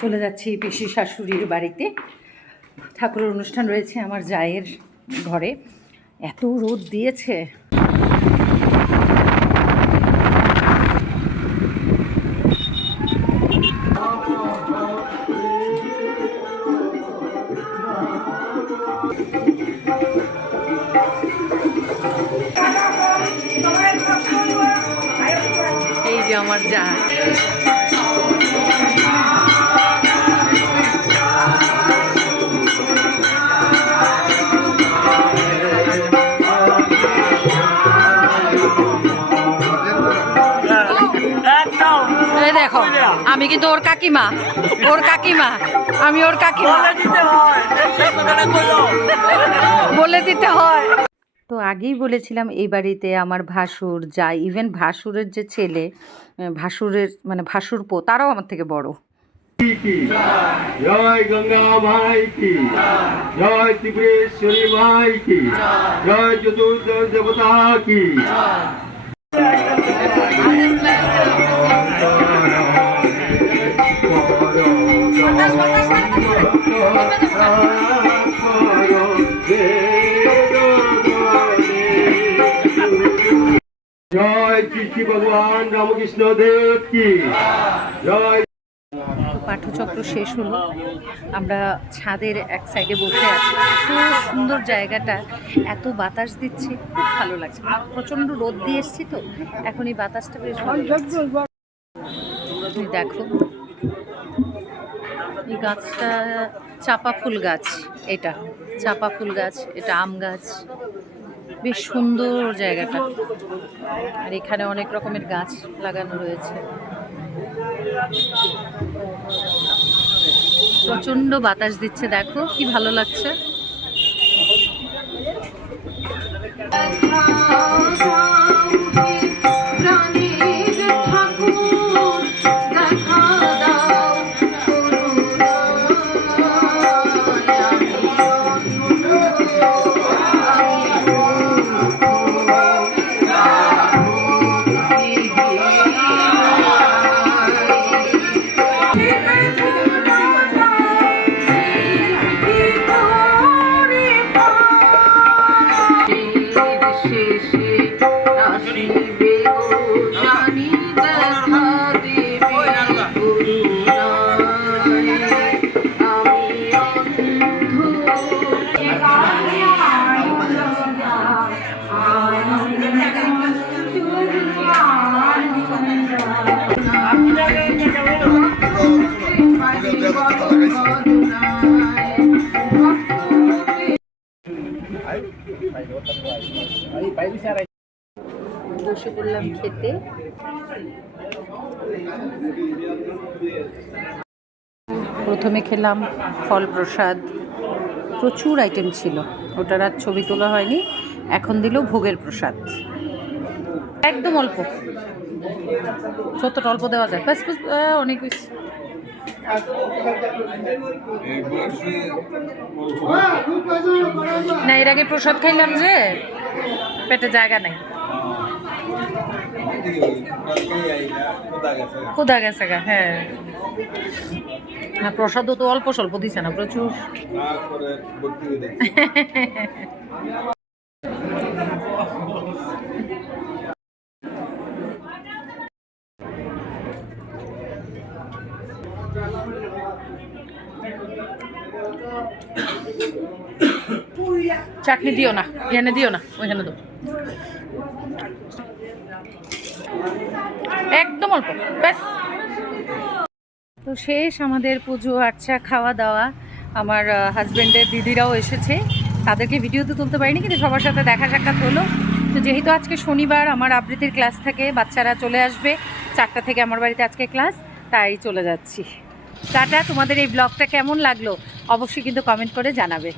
চলে যাচ্ছি পিসি শাশুড়ির বাড়িতে। ঠাকুরের অনুষ্ঠান রয়েছে আমার জায়ের ঘরে। এত রোদ দিয়েছে, এই যে আমার যা। দেখো আমি কিন্তু ওর কাকিমা, আমি ওর কাকিমা, বলে দিতে হয়। তো আগেই বলেছিলাম এই বাড়িতে আমার ভাসুর যা, ইভেন ভাসুরের যে ছেলে, ভাসুরের মানে ভাসুরপো, তারাও আমার থেকে বড়। জয় গঙ্গা মাই কি, জয় ত্রিপুরেশ্বরী মাই কি, জয় চতুর্দশ দেবতা কি। জয় শ্রী ভগবান রামকৃষ্ণ দেব কি জয়। পাঠচক্র শেষ হলো, আমরা ছাদের এক সাইডে বসে আছি। এত সুন্দর জায়গাটা, এত বাতাস দিচ্ছে, খুব ভালো লাগছে। প্রচণ্ড রোদ দিয়ে এসছি তো, এখন এই বাতাসটা বেশ ভালো লাগছে। তুমি দেখো এই গাছটা চাপা ফুল গাছ, এটা চাপা ফুল গাছ, এটা আম গাছ, বেশ সুন্দর জায়গাটা। আর এখানে অনেক রকমের গাছ লাগানো রয়েছে। প্রচন্ড বাতাস দিচ্ছে, দেখো কি ভালো লাগছে। বসে পড়লাম খেতে। প্রথমে খেলাম ফল প্রসাদ, প্রচুর আইটেম ছিল, ওটার আর ছবি তোলা হয়নি। এখন দিল ভোগের প্রসাদ, একদম অল্প, যতটা অল্প দেওয়া যায়, ব্যাস ব্যাস, অনেক বেশি। না, এর আগে প্রসাদ খাইলাম যে পেটে জায়গা নেই, ক্ষুধা গেছে গা। হ্যাঁ হ্যাঁ, প্রসাদও তো অল্প স্বল্প দিছে না, প্রচুর। চাটনি দিও না, এখানে দিও না, ওইখানে দাও, একদম অল্প, ব্যাস। তো শেষ আমাদের পুজো আর্চা, খাওয়া দাওয়া। আমার হাজব্যান্ডের দিদিরাও এসেছে, তাদেরকে ভিডিওতে তুলতে পারিনি, কিন্তু সবার সাথে দেখা সাক্ষাৎ হলো। তো যেহেতু আজকে শনিবার, আমার আবৃত্তির ক্লাস থাকে, বাচ্চারা চলে আসবে 4টা থেকে আমার বাড়িতে আজকে ক্লাস, তাই চলে যাচ্ছি। টাটা। তোমাদের এই ব্লগটা কেমন লাগলো অবশ্যই কিন্তু কমেন্ট করে জানাবে।